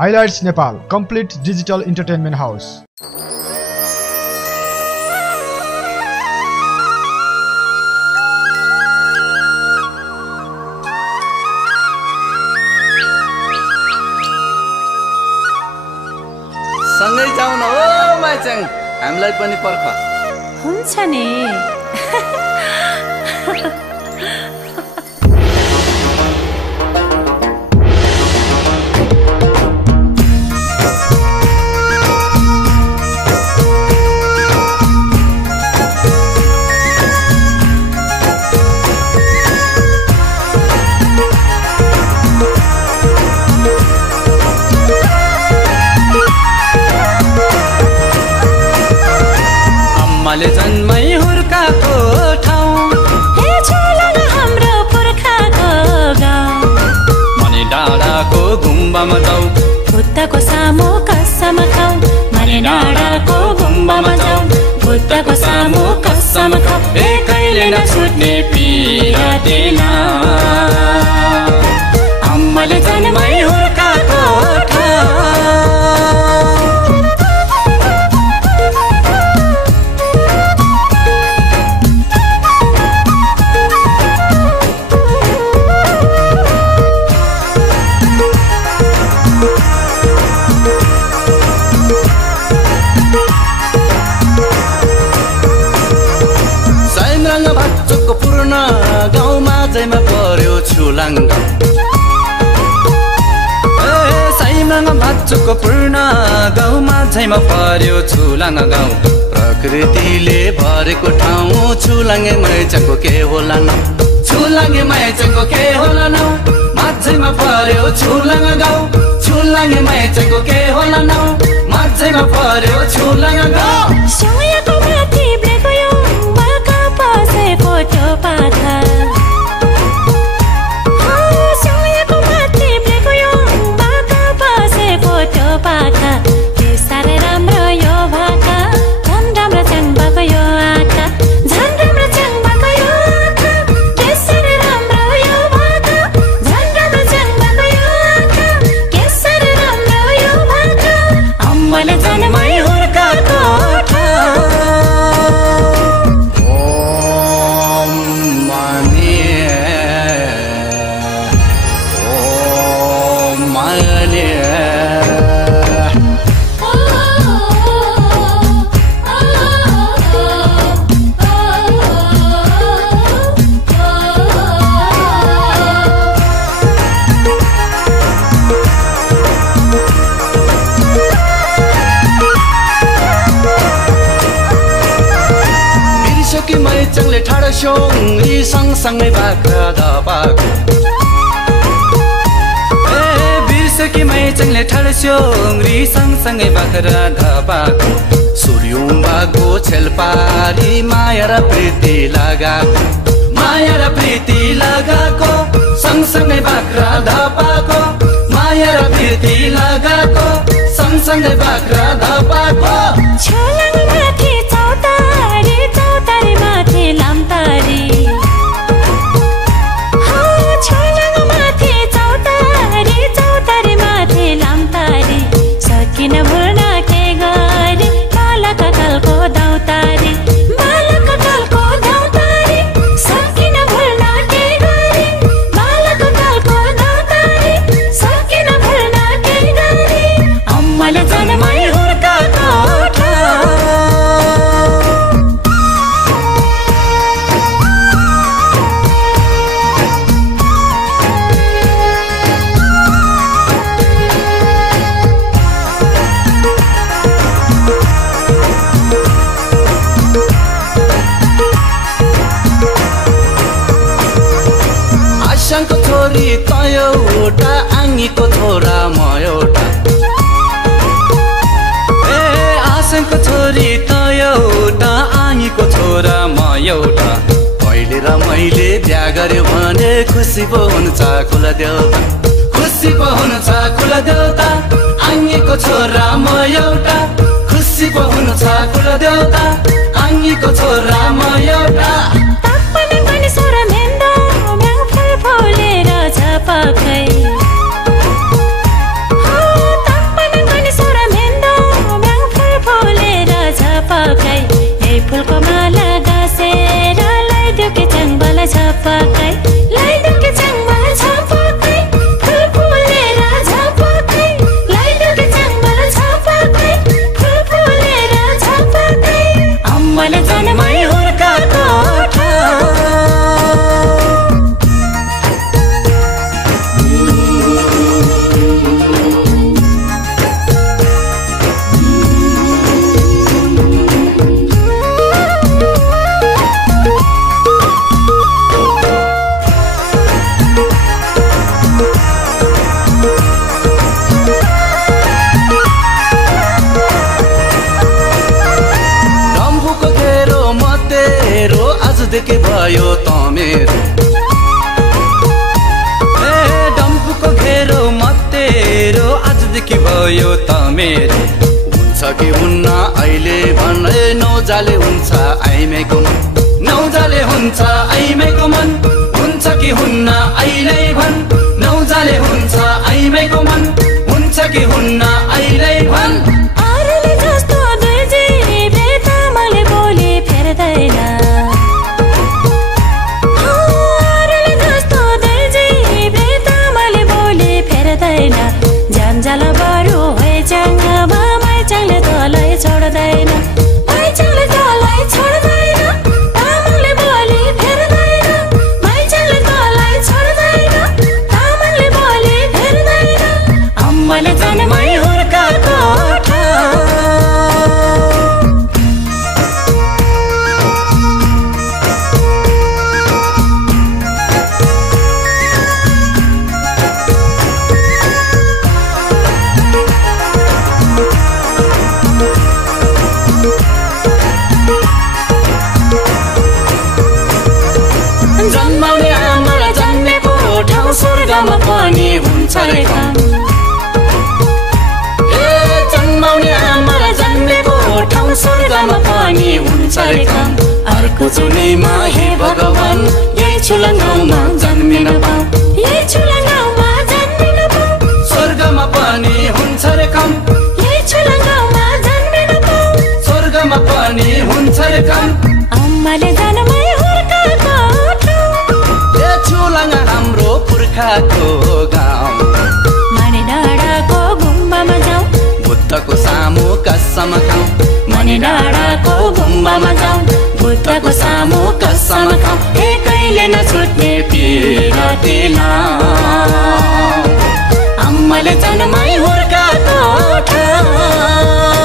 Highlights Nepal, complete digital entertainment house. सँगै जाऊ न ओ माइचङ, हामीलाई पनि पर्ख। हुन्छ नि। आमाले जन्मै हुर्काको ठाउँ, हे छोलन हाम्रो पुर्खाको गाउँ। मने डाँडाको गुम्बामा जाऊ, बुद्धको सामु कसम खाऊ। मने डाँडाको गुम्बामा जाऊ, बुद्धको सामु कसम खाऊ। ए कहिले नछुट्ने पिरातेना, आमाले जन्मै हुर्काको ठाउँ। पूर्ण गाउँमा जैमा पर्यो छुलाङ्ग। साइमाङ भाचुको पूर्ण गाउँमा जैमा पर्यो छुलाङ्ग गाउँ। प्रकृतिले भरेको ठाउँ, छुलाङ्गे मैचको के होला न, छुलाङ्गे मैचको के होला न। माझैमा पर्यो छुलाङ्ग गाउँ, छुलाङ्गे मैचको के होला न। माझैमा पर्यो छुलाङ्ग गाउँ। सोयाको माथि ब्लेगयो बाका पसेको टोपाथा। सोयाको माथि ब्लेगयो बाका पसेको टोपाथा। के साह्रै राम्रो यो भाका, झन् राम्रो चङ्बाको यो आँखा। झन् राम्रो चङ्बाको यो आँखा, के साह्रै राम्रो यो भाका। झन् राम्रो चङ्बाको यो आँखा, के साह्रै राम्रो यो भाका। आमाले जन्मै हुर्काको मैचङले ठाडो स्योङ्गी सँगसँगै बाख्रा धपाको। बिर्सकी मैचङले ठाडो स्योङ्गी सँगसँगै बाख्रा धपाको। सूर्युम्बाको छेलपारी माया र प्रीति लगाको, माया र प्रीति लगाको। सँगसँगै बाख्रा धपाको, माया र प्रीति लगाको। सँगसँगै बाख्रा धपाको। छोलाङ माथि चौतारी, चौतारी माथि लामतारी। छोलाङ माथि चौतारी, चौतारी माथि लामतारी। सकिन भुल्न के गरी, बालक कालको दौतारी। बालक कालको दौतारी, सकिन भुल्न के गरी। बालक कालको दौतारी, सकिन भुल्न के गरी। आमाले जन्मै हुर्काको ठाउँ। आशाको छोरी त एउटा, आङ्गीको छोरा म एउटा। आशाको छोरी त एउटा, आङ्गीको छोरा म एउटा। पहिले र मैले बिहा गर्यो भने खुसी पो हुन्छ कुल देउता, खुसी पो हुन्छ कुल देउता। आङ्गीको छोरा म एउटा, खुसी पो हुन्छ कुल देउता। आङ्गीको छोरा म एउटा। फुलेर झपकै। भयो त मेरो ए डम्फुको घेरो मतेरो आजदेखि भयो त मेरो हुन्छ कि हुन्न अहिले भने नौजाले हुन्छ आइमेको मन नौजाले हुन्छ आइमेको मन हुन्छ कि हुन्न अहिले भन नौजाले हुन्छ आइमेको मन हुन्छ कि हुन्न अहिले भन अरूले जस्तो दुई जीवले तामाले बोली फेर्दैन अरूले जस्तो दुई जीवले तामाले बोली फेर्दैन जन्जाल बरु होइचाङमा माइचाङले तँलाई छोड्दैन माइचाङले तँलाई छोड्दैन तामाङले बोली फेर्दैन माइचाङले तँलाई छोड्दैन तामाङले बोली फेर्दैन अम्माले जन्मै हुर्काएको जन्माउने आमालाई जन्मेको ठाउँ स्वर्गमा पनि हुन्छ रे काम ए जन्माउने आमालाई जन्मेको ठाउँ स्वर्गमा पनि हुन्छ रे काम अर्को जुनीमा हे भगवान यही छुला गाउँमा जन्मिन पाऊ यही छुला गाउँमा जन्मिन पाऊ स्वर्गमा पनि हुन्छ रे काम यही छुला गाउँमा जन्मिन पाऊ स्वर्गमा पनि हुन्छ रे काम अम्माले जन्मै हुर्काएको ए छुलाङ हाम्रो पुर्खाको गाउँ मणि डाँडाको गुम्बामा जाऊ बुद्धको सामु कसम खाऊ मणि डाँडाको गुम्बामा जाऊ बुद्धको सामु कसम खाऊ एकैले नछुट्ने पिरती लाऊ आम्माले जन्मै हुर्काएको ठाउँ